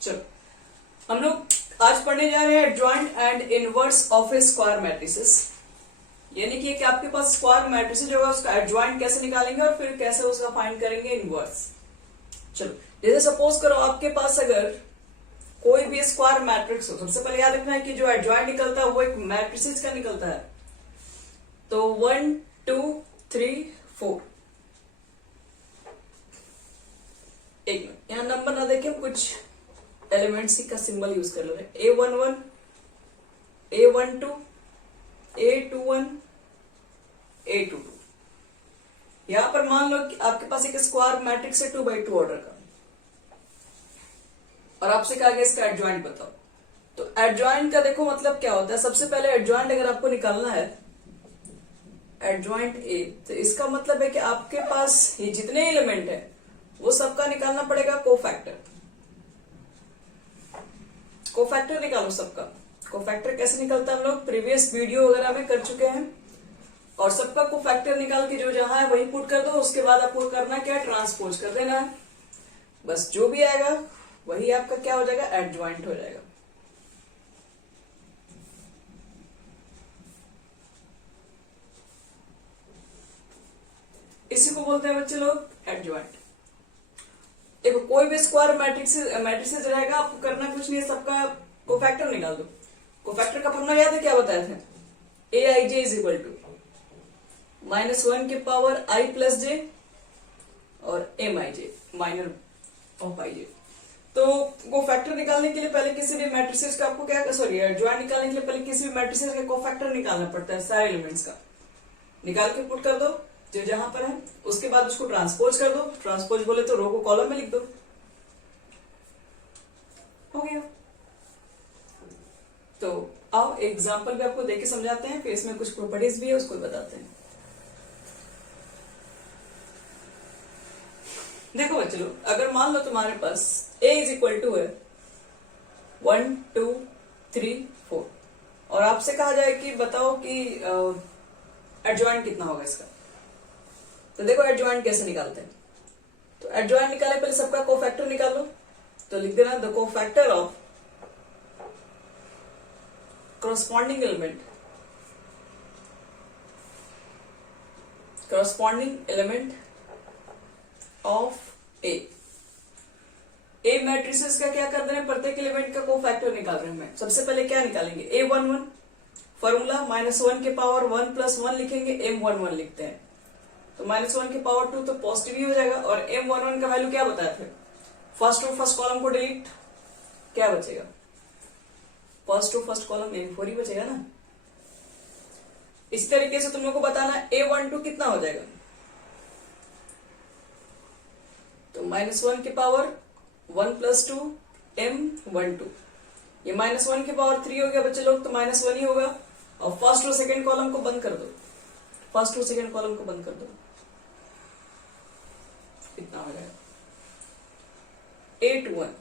चलो हम लोग आज पढ़ने जा रहे हैं adjoint and inverse of a square matrices. यानी कि आपके पास स्क्वायर मैट्रिसेस जो है उसका एडजॉइंट कैसे निकालेंगे और फिर कैसे उसका फाइंड करेंगे इनवर्स। चलो जैसे सपोज करो आपके पास अगर कोई भी स्क्वायर मैट्रिक्स हो, सबसे पहले याद रखना है कि जो एडजॉइंट निकलता है वो एक मैट्रिसेस का निकलता है। तो 1 2 3 4 एक मिनट, यहां नंबर ना देखे, कुछ एलिमेंट्स का सिंबल यूज कर ले रहे हैं। A11 A12 A21 A22। यहां पर मान लो कि आपके पास एक स्क्वायर मैट्रिक्स है 2x2 ऑर्डर का और आपसे कहा गया इसका एडजॉइंट बताओ। तो एडजॉइंट का देखो मतलब क्या होता है। सबसे पहले एडजॉइंट अगर आपको निकालना है एडजॉइंट ए, तो इसका मतलब है कि आपके पास ये जितने एलिमेंट है वो सबका निकालना पड़ेगा कोफैक्टर। कोफैक्टर निकालो सबका। कोफैक्टर कैसे निकलता है हम लोग प्रीवियस वीडियो वगैरह में कर चुके हैं। और सबका कोफैक्टर निकाल के जो जहां है वही पुट कर दो। उसके बाद आपको करना क्या है, ट्रांसपोज कर देना है। बस जो भी आएगा वही आपका क्या हो जाएगा, एडजॉइंट हो जाएगा। इसी को बोलते हैं बच्चे लोग एडजॉइंट। देखो कोई भी स्क्वायर मैट्रिसेस रहेगा, आपको करना कुछ नहीं है, सबका कोफैक्टर निकाल दो। कोफैक्टर का फॉर्मूला याद है, क्या बताया था? Aij इज इक्वल टू -1 के पावर i प्लस जे और Mij माइनर ऑफ i जे। तो कोफैक्टर निकालने के लिए पहले किसी भी मैट्रिसेस का आपको क्या, सॉरी एडजॉइंट निकालने के लिए पहले किसी भी मैट्रिसेस का कोफैक्टर निकालना पड़ता है। सारे एलिमेंट्स का निकाल के पुट कर दो जो जहां पर है। उसके बाद उसको ट्रांसपोज कर दो। ट्रांसपोज बोले तो रो को कॉलम में लिख दो, हो गया। तो आओ एग्जांपल भी आपको देके समझाते हैं, फिर इसमें कुछ प्रॉपर्टीज भी है उसको बताते हैं। देखो बच्चे लोग, अगर मान लो तुम्हारे पास a इज इक्वल टू है 1 2 3 4 और आपसे कहा जाए कि बताओ कि एडजॉइंट कितना होगा इसका। तो देखो एडजॉइंट कैसे निकालते हैं। तो एडजॉइंट निकाले पहले सबका कोफैक्टर निकालो। तो लिख देना the cofactor of corresponding element of A matrices का क्या कर रहे हैं, प्रत्येक एलिमेंट का कोफैक्टर निकाल रहे हैं। मैं सबसे पहले क्या निकालेंगे, A11 फॉर्मूला -1 के पावर 1 प्लस 1 लिखेंगे, M11 लिखते हैं। तो -1 के पावर 2 तो पॉजिटिव ही हो जाएगा। और M11 का वैल्यू क्या बताया थे, फर्स्ट कॉलम को डिलीट, क्या बचेगा, फर्स्ट कॉलम M4 ही बचेगा ना। इस तरीके से तुम लोग को बताना है A12 कितना हो जाएगा। तो -1 के पावर 1 प्लस 2 M12, ये -1 के पावर 3 हो गया बच्चे लोग, तो -1 ही होगा। और फर्स्ट और सेकेंड कॉलम को बंद कर दो, फर्स्ट और सेकेंड कॉलम को बंद कर दो, कितना हो जाएगा A21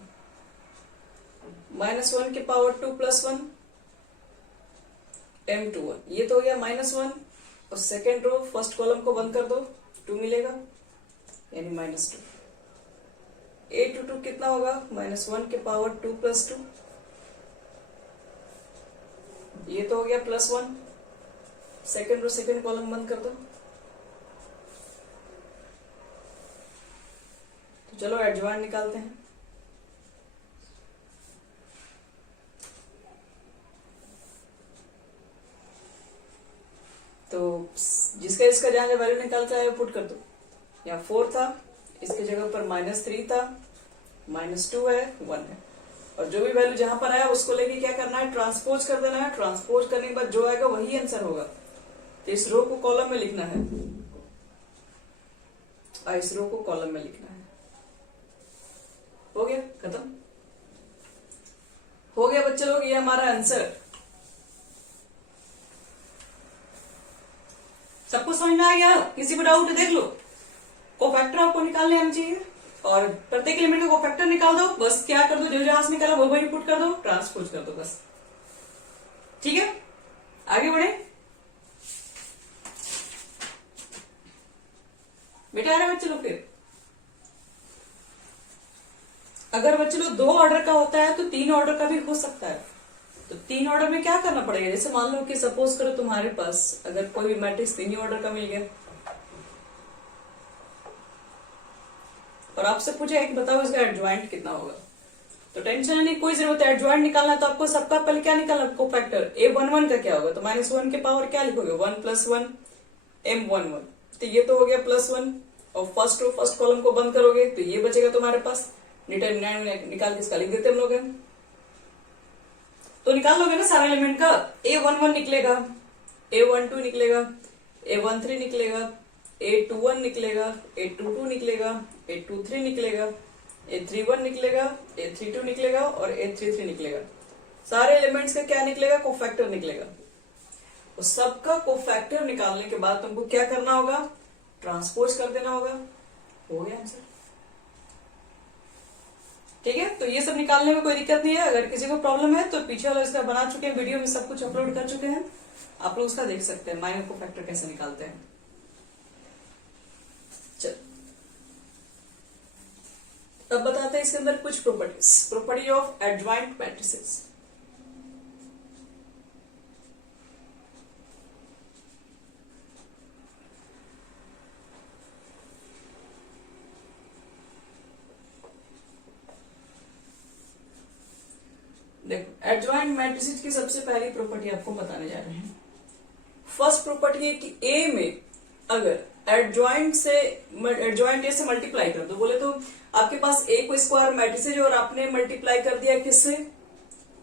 -1 के पावर 2 प्लस 1 M21, ये तो हो गया -1। और सेकेंड रो फर्स्ट कॉलम को बंद कर दो, 2 मिलेगा यानी -2। A22 कितना होगा, -1 के पावर 2 प्लस 2, ये तो हो गया +1। सेकेंड रो सेकेंड कॉलम बंद कर दो। तो चलो एडजॉइंट निकालते हैं। तो जिसका इसका जहां वैल्यू निकालता है पुट कर दो। यहाँ 4 था, इसके जगह पर -3 था, -2 है, 1 है। और जो भी वैल्यू जहां पर आया उसको लेके क्या करना है, ट्रांसपोज कर देना है। ट्रांसपोज करने के बाद जो आएगा वही आंसर होगा। तो इस रो को कॉलम में लिखना है और इस रो को कॉलम में लिखना है। हो गया, खत्म हो गया बच्चे लोग, ये हमारा आंसर। सबको समझ में आ गया? किसी को डाउट है देख लो। कोफैक्टर आपको निकालने आना चाहिए और प्रत्येक एलिमेंट का कोफैक्टर निकाल दो। बस क्या कर दो, जो जहां से निकाला वो वही पुट कर दो, ट्रांसपोज कर दो, बस। ठीक है, आगे बढ़े बेटा। आ रहे बच्चे लोग, फिर अगर बच्चे लोग 2 ऑर्डर का होता है तो 3 ऑर्डर का भी हो सकता है। तो 3 ऑर्डर में क्या करना पड़ेगा, जैसे मान लो कि सपोज करो तुम्हारे पास अगर कोई भी मैट्रिक्स 3 ही ऑर्डर का मिल गया और आपसे पूछे कि बताओ इसका एडजॉइंट कितना होगा, तो टेंशन नहीं, कोई जरूरत है एडजॉइंट निकालना है तो आपको सबका पहले क्या निकालना, कोफैक्टर A11 का क्या होगा, तो -1 के पावर क्या लिखोगे 1 + 1 M11, तो ये तो हो गया +1 और फर्स्ट कॉलम को बंद करोगे तो ये बचेगा तुम्हारे पास, डिटरमिनेंट निकाल के इसका लिख देते हम लोग हैं। तो निकाल लोगे ना सारा एलिमेंट का, A11 निकलेगा, A12 निकलेगा, A13 निकलेगा, A21 निकलेगा, A22 निकलेगा, A23 निकलेगा, A31 निकलेगा, A32 निकलेगा और A33 निकलेगा। सारे एलिमेंट्स का क्या निकलेगा, कोफैक्टर निकलेगा। तो सबका कोफैक्टर निकालने के बाद तुमको क्या करना होगा, ट्रांसपोज कर देना होगा, हो गया आंसर। ठीक है, तो ये सब निकालने में कोई दिक्कत नहीं है। अगर किसी को प्रॉब्लम है तो पीछे वाला इसका बना चुके हैं, वीडियो में सब कुछ अपलोड कर चुके हैं, आप लोग उसका देख सकते हैं माइनर कोफैक्टर कैसे निकालते हैं। चल अब बताते हैं इसके अंदर कुछ प्रॉपर्टी ऑफ एडजॉइंट मैट्रिसेस। देखो एडजॉइंट मैट्रिसेस की सबसे पहली प्रॉपर्टी आपको बताने जा रहे हैं। फर्स्ट प्रॉपर्टी है कि ए में अगर एडजॉइंट ए से मल्टीप्लाई कर दो, बोले तो आपके पास ए को स्क्वायर मैट्रिसेस और आपने मल्टीप्लाई कर दिया किससे,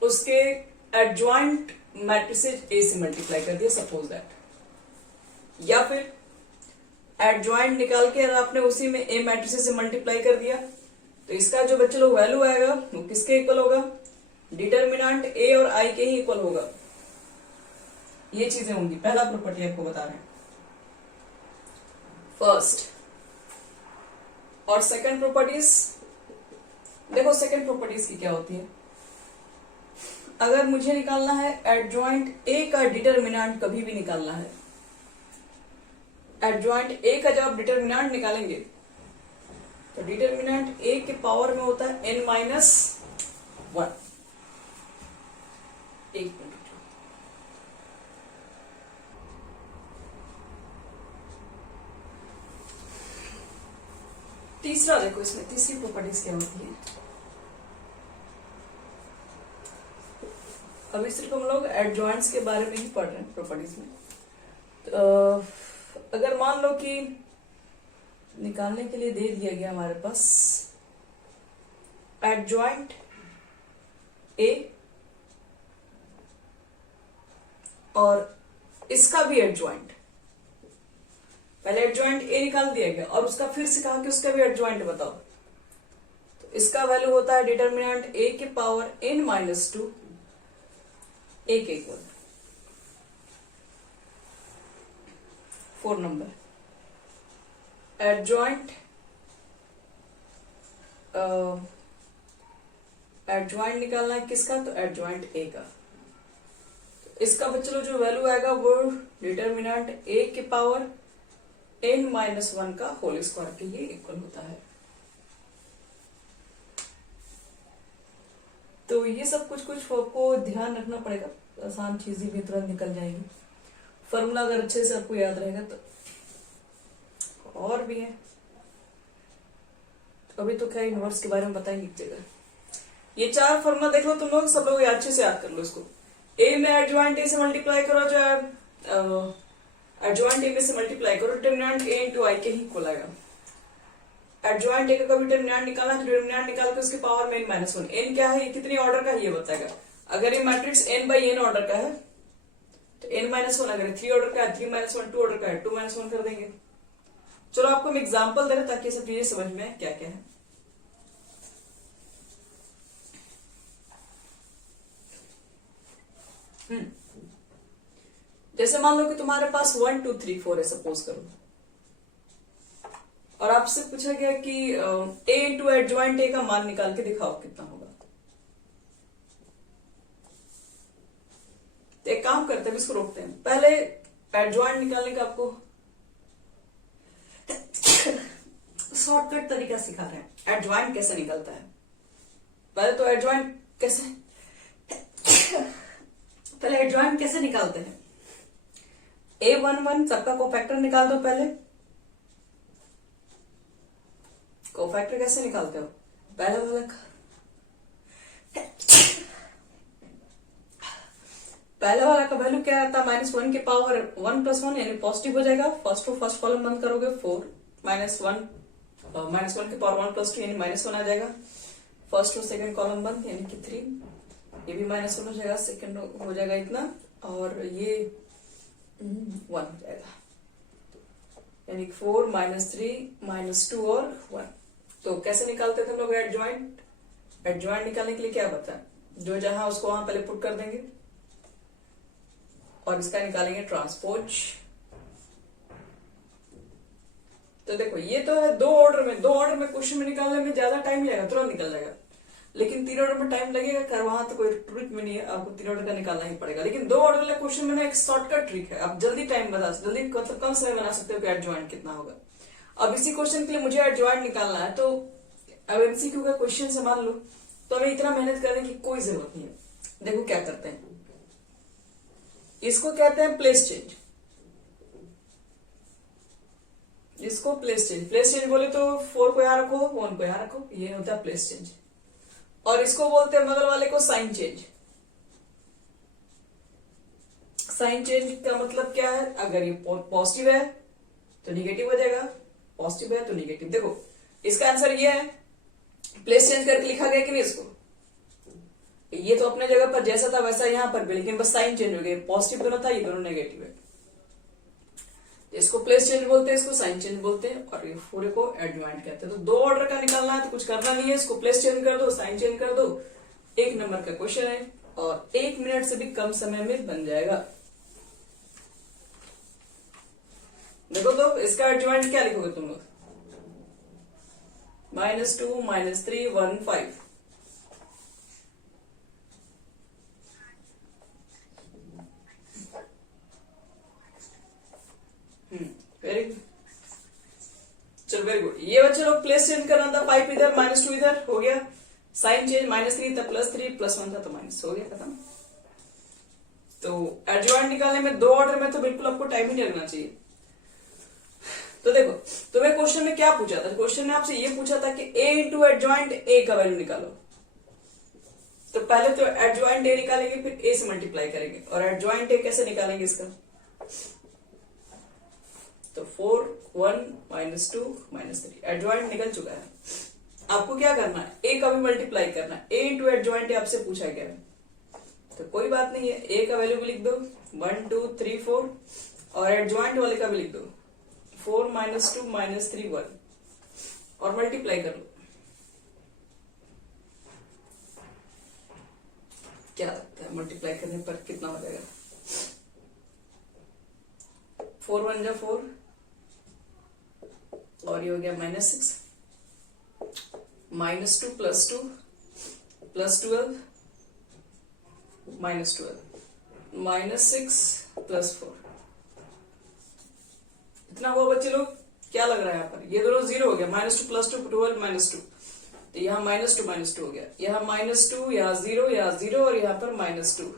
उसके एडजॉइंट मैट्रिसेस ए से मल्टीप्लाई कर दिया सपोज दैट, या फिर एडजॉइंट निकाल के आपने उसी में ए मैट्रिसेस से मल्टीप्लाई कर दिया, तो इसका जो बच्चे लोग वैल्यू आएगा वो किसके इक्वल होगा, डिटरमिनेंट ए और आई के ही इक्वल होगा। ये चीजें होंगी, पहला प्रॉपर्टी आपको बता रहे हैं फर्स्ट। और सेकंड प्रॉपर्टीज देखो, सेकंड प्रॉपर्टीज की क्या होती है, अगर मुझे निकालना है एडजॉइंट ए का डिटरमिनेंट, कभी भी निकालना है एडजॉइंट ए का, जब आप डिटरमिनेंट निकालेंगे तो डिटरमिनेंट ए के पावर में होता है n-1। एक मिनट, तीसरा देखो, इसमें तीसरी प्रॉपर्टीज क्या होती है। अभी सिर्फ हम लोग एडजॉइंट्स के बारे में ही पढ़ रहे हैं प्रॉपर्टीज में। तो अगर मान लो कि निकालने के लिए दे दिया गया हमारे पास एडजॉइंट ए और इसका भी एडजॉइंट, पहले एडजॉइंट ए निकाल दिया गया और उसका फिर से कहा कि उसका भी एडजॉइंट बताओ, तो इसका वैल्यू होता है डिटरमिनेंट ए के पावर n-2 ए के इक्वल। 4 नंबर एडजॉइंट निकालना है किसका, तो एडजॉइंट ए का, तो इसका बच्चे लोग जो वैल्यू आएगा वो डिटरमिनेंट ए के पावर n-1 का होल स्क्वायर के लिए इक्वल होता है। तो ये सब कुछ आपको ध्यान रखना पड़ेगा, आसान चीजें भी तुरंत निकल जाएंगी। फॉर्मूला अगर अच्छे से आपको याद रहेगा तो, और भी है अभी तो क्या इनवर्स के बारे में बताएंगे एक जगह। ये 4 फॉर्मूला देख लो तुम लोग, सब लोग अच्छे से याद कर लो इसको। ए में एडजॉइंट ए से मल्टीप्लाई करो, जो एडजॉइंट ए में से मल्टीप्लाई करो, डिटरमिनेंट ए इंटू आई के ही इक्वल आएगा। एडजॉइंट ए का डिटरमिनेंट निकालना है तो डिटरमिनेंट निकाल के उसके पावर में n-1। n क्या है, ये कितनी ऑर्डर का है ये बताएगा। अगर ये मैट्रिक्स n/n ऑर्डर का है तो n-1, अगर 3 ऑर्डर का है 3-1, 2 ऑर्डर का है 2-1 कर देंगे। चलो आपको हम एग्जांपल दे रहे ताकि सब चीजें समझ में आए क्या क्या है। जैसे मान लो कि तुम्हारे पास 1 2 3 4 है सपोज करो, और आपसे पूछा गया कि a इंटू एडजॉइंट ए का मान निकाल के दिखाओ कितना होगा। तो एक काम करते हैं, इसको रोकते हैं, पहले एडजॉइंट निकालने का आपको शॉर्टकट तरीका सिखा रहे हैं, एडजॉइंट कैसे निकलता है। पहले तो एडजॉइंट कैसे पहले एडजॉइंट कैसे निकालते हैं? A11 सबका कोफैक्टर निकाल दो पहले। कोफैक्टर कैसे निकालते हो? पहले वाला पहले वाला का वैल्यू क्या आता है? -1 की पावर 1 + 1 यानी पॉजिटिव हो जाएगा। फर्स्ट रो फर्स्ट कॉलम बंद करोगे 4 -1 -1 की पावर 1 + 2 यानी -1 आ जाएगा। फर्स्ट रो सेकंड कॉलम बंद यानी कि 3, ये भी -1 हो जाएगा। सेकंड रो हो जाएगा इतना और ये 1 हो जाएगा यानी 4 -3 -2 और 1। तो कैसे निकालते थे लोग एडजॉइंट? एडजॉइंट निकालने के लिए क्या बताएं? जो जहां उसको वहां पहले पुट कर देंगे और इसका निकालेंगे ट्रांसपोज। तो देखो ये तो है दो ऑर्डर में क्वेश्चन में निकालने में ज्यादा टाइम लगेगा, तुरंत निकल जाएगा। लेकिन 3 ऑर्डर में टाइम लगेगा कर, वहां तो कोई ट्रिक में नहीं है, आपको 3 ऑर्डर का निकालना ही पड़ेगा। लेकिन 2 ऑर्डर वाले क्वेश्चन में ना एक शॉर्टकट ट्रिक है, आप जल्दी टाइम जल्दी मतलब कम समय बना सकते हो कि एडजॉइंट कितना होगा। अब इसी क्वेश्चन के लिए मुझे एडजॉइंट निकालना है, तो अब एमसीक्यू का क्वेश्चन से मान लो तो हमें इतना मेहनत करने की कोई जरूरत नहीं है। देखो क्या करते हैं, इसको कहते हैं प्लेस चेंज। इसको प्लेस चेंज बोले तो 4 को यहां रखो 1 को यहां रखो, ये होता है प्लेस चेंज। और इसको बोलते हैं बगल वाले को साइन चेंज। साइन चेंज का मतलब क्या है? अगर ये पॉजिटिव है तो निगेटिव हो जाएगा, पॉजिटिव है तो निगेटिव। देखो इसका आंसर ये है, प्लेस चेंज करके लिखा गया कि नहीं इसको? ये तो अपने जगह पर जैसा था वैसा यहां पर भी, लेकिन बस साइन चेंज हो गया। पॉजिटिव दोनों था, ये दोनों नेगेटिव है। इसको प्लेस चेंज बोलते हैं, इसको साइन चेंज बोलते हैं और ये पूरे को एडजॉइंट कहते हैं। तो 2 ऑर्डर का निकालना है तो कुछ करना नहीं है, इसको प्लेस चेंज कर दो, साइन चेंज कर दो। 1 नंबर का क्वेश्चन है और 1 मिनट से भी कम समय में बन जाएगा। देखो तो इसका एडजॉइंट क्या लिखोगे तुम लोग? -2 -3 1 5। वेरी गुड, चलो वेरी गुड। ये बच्चे लोग प्लेस चेंज करना था, 5 इधर -2 इधर हो गया। साइन चेंज -3 था +3 +1 था तो माइनस हो गया, खत्म। तो एडजॉइंट निकालने में 2 ऑर्डर में तो बिल्कुल आपको टाइम ही नहीं लगना चाहिए। तो देखो तुम्हें क्वेश्चन में क्या पूछा था? क्वेश्चन ने आपसे ये पूछा था कि a इंटू एडजॉइंट a का वैल्यू निकालो। तो पहले तो एडजॉइंट a निकालेंगे, फिर a से मल्टीप्लाई करेंगे। और एडजॉइंट a कैसे निकालेंगे इसका? तो 4 1 -2 -3 एडजॉइंट निकल चुका है। आपको क्या करना है? a का भी मल्टीप्लाई करना है। a इंटू एडजॉइंट आपसे पूछा गया है, तो कोई बात नहीं है, a का वैल्यू भी लिख दो 1 2 3 4 और एडजॉइंट वाले का भी लिख दो 4 -2 -3 1 और मल्टीप्लाई कर लो। क्या लगता है मल्टीप्लाई करने पर कितना हो जाएगा? 4 1 जा 4 और ये हो गया -6 -2 +2 +12 -12 -6 +4 इतना हुआ बच्चे लोग। क्या लग रहा है यहाँ पर? ये दोनों 0 हो गया, -2 +2 12 -2, तो यहाँ -2 हो गया, यहाँ -2 यहाँ 0 यहाँ 0 और यहाँ पर -2।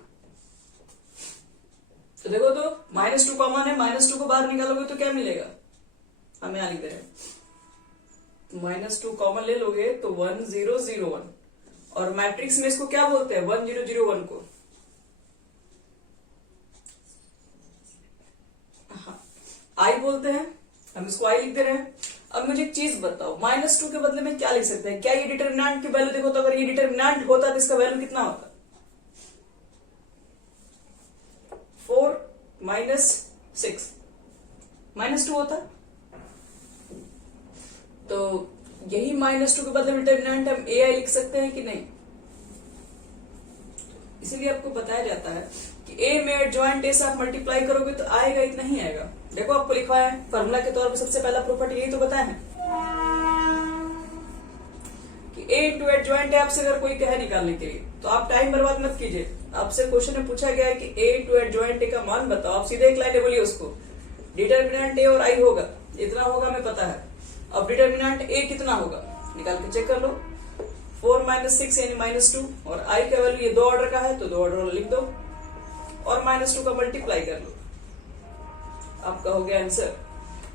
तो देखो तो -2 कॉमन है, -2 को बाहर निकालोगे तो क्या मिलेगा? हम यहां लिख रहे हैं -2 कॉमन ले लोगे तो 1 0 0 1 और मैट्रिक्स में इसको क्या बोलते हैं? 1 0 0 1 को आई बोलते हैं, हम इसको आई लिख दे रहे हैं। अब मुझे एक चीज बताओ, -2 के बदले में क्या लिख सकते हैं? क्या ये डिटरमिनेंट की वैल्यू देखो तो अगर ये डिटरमिनेंट होता तो इसका वैल्यू कितना होता? 4 -6 -2 होता। तो यही -2 के बदले डिटरमिनेंट हम ai लिख सकते हैं कि नहीं? इसीलिए आपको बताया जाता है कि a में एडजॉइंट a से आप मल्टीप्लाई करोगे तो आएगा, इतना ही आएगा। देखो आपको लिखा है फॉर्मूला के तौर पर सबसे पहला प्रॉपर्टी यही तो बताया है कि a इंटू एडजॉइंट है। आपसे अगर कोई कहे निकालने के लिए तो आप टाइम बर्बाद मत कीजिए। आपसे क्वेश्चन में पूछा गया है कि a इंटू एडजॉइंट a का मान बताओ, आप सीधे एक लाइन बोलिए उसको, डिटरमिनेंट a और i होगा, इतना होगा हमें पता है। अब डिटरमिनेंट a कितना होगा निकाल के चेक कर लो। 4 माइनस 6 यानी -2, और आई का वैल्यू ये 2 ऑर्डर का है तो 2 ऑर्डर लिख दो और -2 का मल्टीप्लाई कर लो, आपका हो गया आंसर।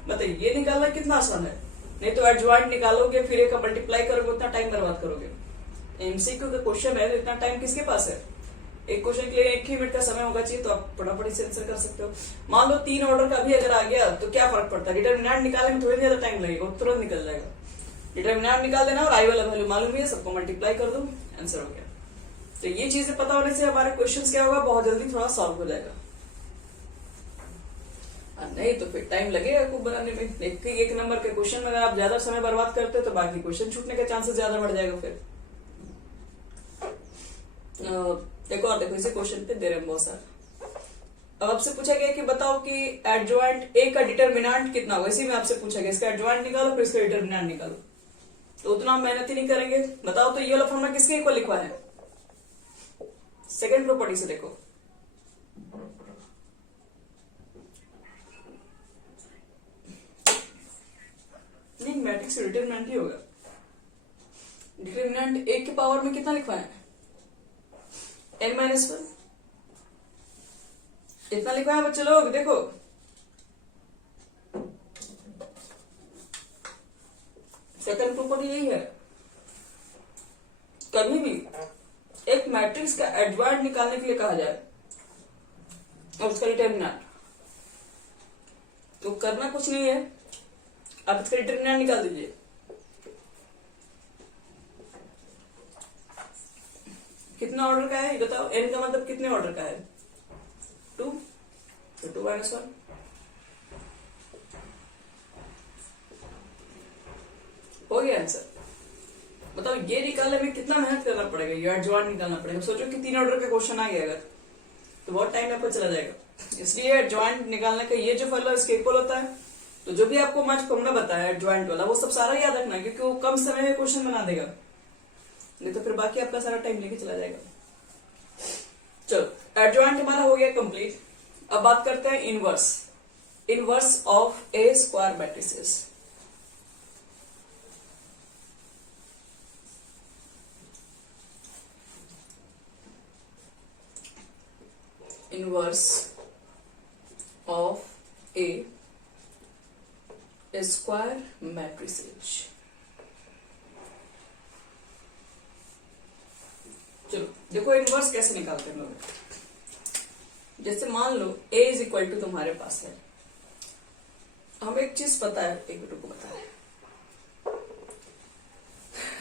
मतलब ये निकालना कितना आसान है, नहीं तो एडजॉइंट निकालोगे फिर एक मल्टीप्लाई करोगे, उतना टाइम बर्बाद करोगे। एमसीक्यू का क्वेश्चन है, इतना टाइम किसके पास है? एक क्वेश्चन के लिए 1 ही मिनट का समय होगा चाहिए, तो आप फटाफट इसे आंसर कर सकते हो। मान लो 3 ऑर्डर का भी अगर आ गया तो क्या फर्क पड़ता है, डिटरमिनेंट निकालने में थोड़ी ज्यादा टाइम लगेगा, तुरंत निकल जाएगा। डिटरमिनेंट निकाल देना और आई वाला वैल्यू मालूम भी है, सबको मल्टीप्लाई कर दो, आंसर हो गया। तो ये चीजें पता होने से हमारे क्वेश्चन क्या होगा, बहुत जल्दी थोड़ा सॉल्व हो जाएगा। नहीं तो फिर टाइम लगेगा खूब बनाने में। एक नंबर के क्वेश्चन में अगर आप ज्यादा समय बर्बाद करते हो तो बाकी क्वेश्चन छूटने का चांसेस ज्यादा बढ़ जाएगा फिर। देखो और देखो, इसे क्वेश्चन पे दे रहे हैं बहुत सारा। अब आपसे पूछा गया कि बताओ कि एडजॉइंट ए का डिटरमिनेंट कितना होगा, इसी में आपसे पूछा गया इसका एडजॉइंट निकालो फिर इसका डिटरमिनेंट निकालो। तो उतना मेहनत ही नहीं करेंगे। बताओ तो ये वाला फॉर्मूला किसके इक्वल लिखवा है? सेकंड प्रॉपर्टी से देखो, नहीं मैट्रिक्स डिटरमिनेंट ही होगा। डिटरमिनेंट एक के पावर में कितना लिखवा है? n-1 इतना लिखवा है बच्चे लोग। देखो सेकंड प्रॉपर्टी यही है, कभी भी एक मैट्रिक्स का एडजॉइंट निकालने के लिए कहा जाए और उसका डिटरमिनेंट, तो करना कुछ नहीं है, आप इसका डिटरमिनेंट निकाल दीजिए। कितना ऑर्डर का है ये बताओ, n का मतलब कितने ऑर्डर का है? 2, तो 2 - 1 हो गया आंसर। बताओ ये निकालने में कितना मेहनत करना पड़ेगा, ये एडजॉइंट निकालना पड़ेगा। सोचो कि 3 ऑर्डर का क्वेश्चन आ गया अगर, तो बहुत टाइम आपको चला जाएगा। इसलिए एडजॉइंट निकालने का ये जो फॉर्मूला इसके इक्वल होता है, तो जो भी आपको मैच फॉर्मूला बताया एडजॉइंट वाला वो सब सारा याद रखना, क्योंकि वो कम समय में क्वेश्चन बना देगा, नहीं तो फिर बाकी आपका सारा टाइम लेके चला जाएगा। चलो एडजॉइंट हमारा हो गया कंप्लीट। अब बात करते हैं inverse, inverse of a square matrices. Inverse of a square matrices. चलो देखो इनवर्स कैसे निकालते हैं लोग। जैसे मान लो a इज इक्वल टू तुम्हारे पास है, हमें एक चीज पता है, एक मिनट को पता है।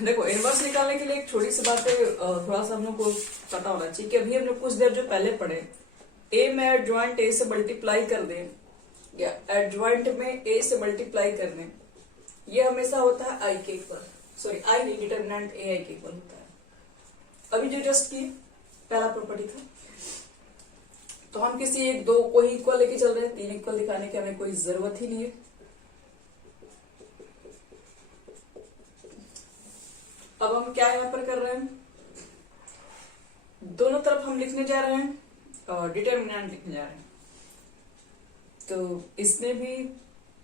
देखो इनवर्स निकालने के लिए एक छोटी सी बात है, थोड़ा सा हम लोग को पता होना चाहिए कि अभी हमने कुछ देर जो पहले पढ़े, a में एडजॉइंट a से मल्टीप्लाई कर दें या एडजॉइंट में a से मल्टीप्लाई कर दें, ये हमेशा होता है i के इक्वल, सॉरी i नहीं, डिटरमिनेंट a i के इक्वल होता है। अभी जो जस्ट की पहला प्रॉपर्टी था, तो हम किसी एक दो को ही इक्वल लेके चल रहे हैं, 3 इक्वल दिखाने की हमें कोई जरूरत ही नहीं है। अब हम क्या यहां पर कर रहे हैं, दोनों तरफ हम लिखने जा रहे हैं और डिटरमिनेंट लिखने जा रहे हैं। तो इसमें भी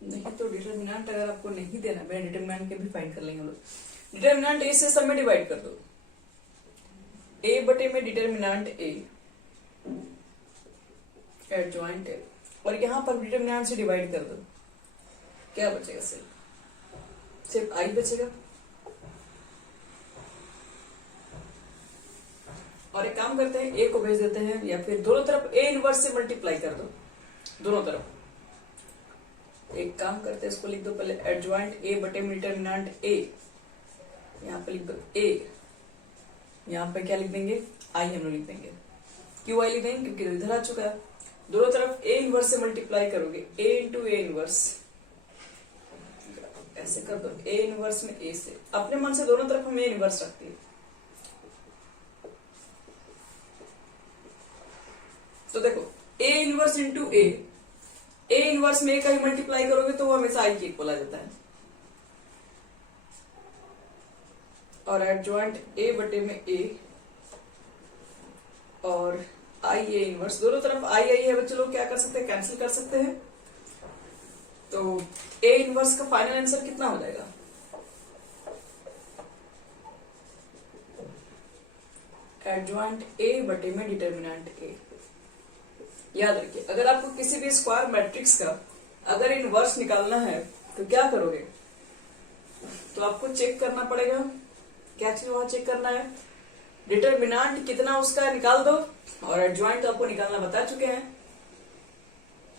नहीं, तो डिटरमिनेंट अगर आपको नहीं देना, मैं डिटरमिनेंट के भी फाइंड कर लेंगे हम लोग। डिटरमिनेंट ए से सब में डिवाइड कर दो, a बटे में डिटरमिनेंट a एडजॉइंट है, और यहां पर डिटरमिनेंट से डिवाइड कर दो, क्या बचेगा? सिर्फ i बचेगा। और एक काम करते हैं, a को भेज देते हैं, या फिर दोनों तरफ a इनवर्स से मल्टीप्लाई कर दो, दोनों तरफ। एक काम करते हैं, इसको लिख दो पहले एडजॉइंट a बटे में डिटरमिनेंट a, यहां पे लिख दो a, यहां पे क्या लिख देंगे? i हम लोग लिख देंगे। क्यों i लिख देंगे? क्योंकि इधर आ चुका है। दोनों तरफ a इनवर्स से मल्टीप्लाई करोगे, a इंटू ए इनवर्स, ऐसे कर दो, a इनवर्स में a से, अपने मन से दोनों तरफ हम a इनवर्स रखते हैं। तो देखो a inverse into a inverse में a का ही मल्टीप्लाई करोगे तो वो हमेशा i के इक्वल आ जाता है। और एडजॉइंट a बटे में a और आई ए इनवर्स, दोनों तरफ आई आई है बच्चे लोग, क्या कर सकते हैं? कैंसिल कर सकते हैं। तो ए इनवर्स का फाइनल आंसर कितना हो जाएगा? एडजॉइंट ए बटे में डिटर्मिनेंट ए। याद रखिए, अगर आपको किसी भी स्क्वायर मैट्रिक्स का अगर इनवर्स निकालना है तो क्या करोगे, तो आपको चेक करना पड़ेगा। क्या चीज वहां चेक करना है, डिटर्मिनेंट कितना उसका निकाल दो, और एडजॉइंट तो आपको निकालना बता चुके हैं।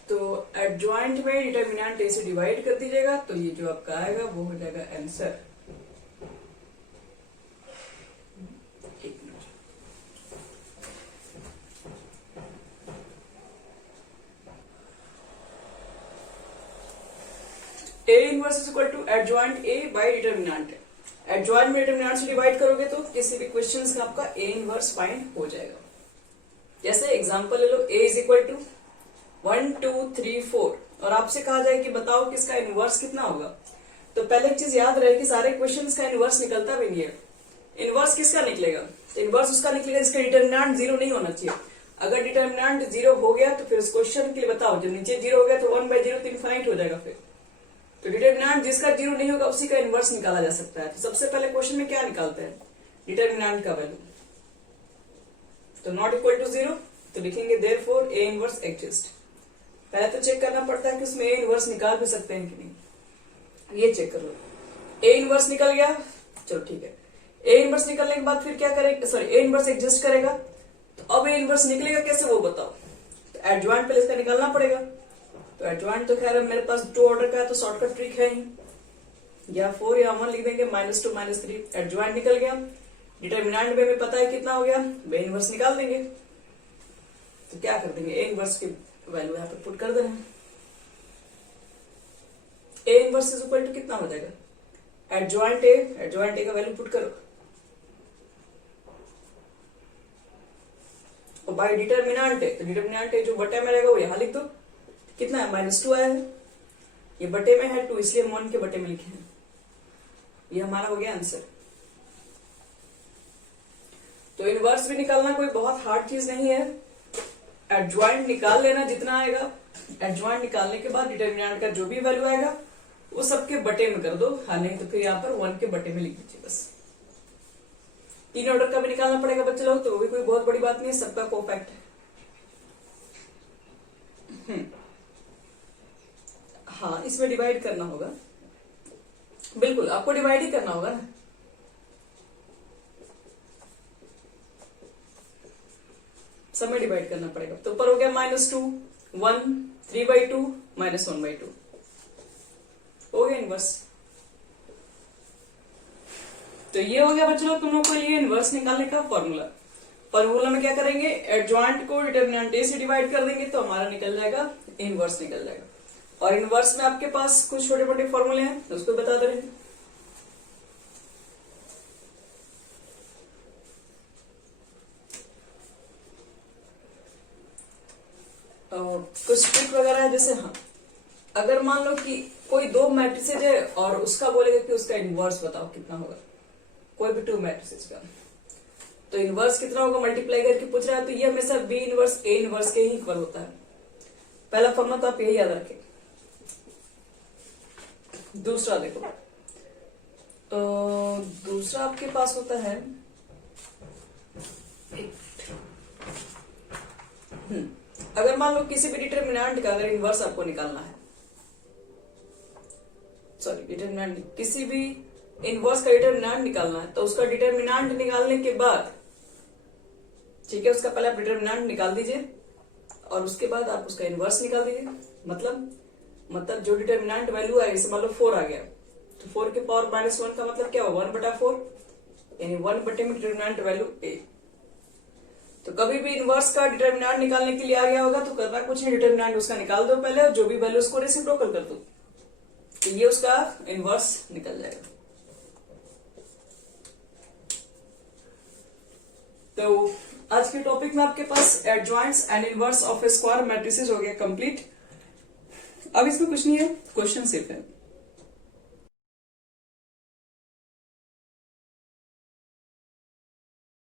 तो एडजॉइंट में डिटर्मिनेंट ए से डिवाइड कर दीजिएगा, तो ये जो आपका आएगा वो हो जाएगा answer. A inverse is equal to adjoint A by determinant. Adjoint में डिटर्मिनेंट से डिवाइड करोगे तो किसी भी क्वेश्चन का आपका ए इनवर्स फाइंड हो जाएगा। जैसे एग्जांपल ले लो, ए इज इक्वल टू 1 2 3 4 और आपसे कहा जाए कि बताओ कि इसका इनवर्स कितना होगा, तो पहले एक चीज याद रहे कि सारे क्वेश्चंस का इनवर्स निकलता भी नहीं है। इनवर्स किसका निकलेगा, इनवर्स उसका निकलेगा जिसका डिटर्मिनेंट 0 नहीं होना चाहिए। अगर डिटर्मिनेंट 0 हो गया तो फिर उस क्वेश्चन के लिए बताओ, जब नीचे 0 हो गया तो 1/0 तो इनफाइनाइट हो जाएगा। फिर तो डिटर्मिनेंट जिसका 0 नहीं होगा उसी का इनवर्स निकाला जा सकता है। तो सबसे पहले क्वेश्चन में क्या निकालते हैं, डिटर्मिनेंट का वैल्यू। तो नॉट इक्वल टू 0 तो लिखेंगे देयरफॉर ए इनवर्स एग्जिस्ट। पहले तो चेक करना पड़ता है कि उसमें ए इनवर्स निकाल भी सकते हैं कि नहीं, ये चेक कर लो। ए इनवर्स निकल गया, चलो ठीक है। ए इनवर्स निकलने के बाद फिर क्या करेगा, सॉरी ए इनवर्स एग्जिस्ट करेगा। तो अब ए इनवर्स निकलेगा कैसे वो बताओ, तो एडजॉइंट पहले इसका निकालना पड़ेगा। तो एडजॉइंट तो खैर मेरे पास 2 ऑर्डर का है तो शॉर्टकट ट्रिक है ही, या 4 या 1 लिख देंगे, -2 -3। एडजॉइंट निकल गया, डिटर्मिनेंट में हमें पता है कितना हो गया, बे इनवर्स निकाल देंगे। तो क्या कर देंगे, ए इनवर्स की वैल्यू यहाँ पे पुट कर देना। A inverse is equal to कितना हो जाएगा, एडजॉइंट ए का वैल्यू पुट करो, और बाय डिटर्मिनेंट ए, तो डिटर्मिनेंट ए जो बटे में रहेगा वो यहाँ लिख दो। कितना है, -2 आया है, ये बटे में है 2 इसलिए हम 1 के बटे में लिखे हैं। ये हमारा हो गया आंसर। तो इनवर्स भी निकालना कोई बहुत हार्ड चीज नहीं है, एडजॉइंट निकाल लेना जितना आएगा। एडजॉइंट निकालने के बाद डिटर्मिनेंट का जो भी वैल्यू आएगा वो सबके बटे में कर दो, हाँ नहीं तो फिर यहाँ पर 1 के बटे में लिख दीजिए बस। 3 ऑर्डर का भी निकालना पड़ेगा बच्चे लोग, तो वो भी कोई बहुत बड़ी बात नहीं है, सबका परफेक्ट है। हाँ, इसमें डिवाइड करना होगा, बिल्कुल आपको डिवाइड ही करना होगा ना। सब में डिवाइड करना पड़ेगा। तो ऊपर हो गया -2 1 3/2 -1/2 हो गया इनवर्स। तो ये हो गया बच्चों लोग तुम लोग को ये इनवर्स निकालने का फॉर्मूला में क्या करेंगे, एडजॉइंट को डिटर्मिनेंट ए से डिवाइड कर देंगे तो हमारा निकल जाएगा इनवर्स निकल जाएगा। और इनवर्स में आपके पास कुछ छोटे मोटे फॉर्मूले हैं, उसको बता दे रहे हैं। कुछ ट्रिक वगैरह है, जैसे हाँ, अगर मान लो कि कोई 2 मैट्रिसेज है और उसका बोलेगा कि उसका इनवर्स बताओ कितना होगा, कोई भी 2 मैट्रिसेज का, तो इनवर्स कितना होगा मल्टीप्लाई करके पूछ रहा है, तो ये हमेशा बी इनवर्स ए इनवर्स के ही इक्वल होता है। पहला फॉर्मूला तो आप यही याद रखें। दूसरा देखो, दूसरा आपके पास होता है अगर मान लो किसी भी डिटर्मिनेंट का अगर इनवर्स आपको निकालना है, सॉरी डिटर्मिनेंट, किसी भी इनवर्स का डिटर्मिनेंट निकालना है, तो उसका डिटर्मिनेंट निकालने के बाद, ठीक है, उसका पहले आप डिटर्मिनेंट निकाल दीजिए और उसके बाद आप उसका इनवर्स निकाल दीजिए। मतलब जो डिटर्मिनेंट वैल्यू है, जैसे मान लो 4 आ गया, तो 4 के पावर -1 का मतलब क्या होगा, 1/4, यानी 1 बटे में डिटर्मिनेंट वैल्यू ए। तो कभी भी इनवर्स का डिटर्मिनेंट निकालने के लिए आ गया होगा तो करना कुछ नहीं, डिटर्मिनेंट उसका निकाल दो पहले और जो भी वैल्यू उसको रेसिप्रोकल कर दो, तो ये उसका इनवर्स निकल जाएगा। तो आज के टॉपिक में आपके पास adjoints and inverse of a square matrices हो गया कंप्लीट। अब इसमें कुछ नहीं है, क्वेश्चन सिर्फ है।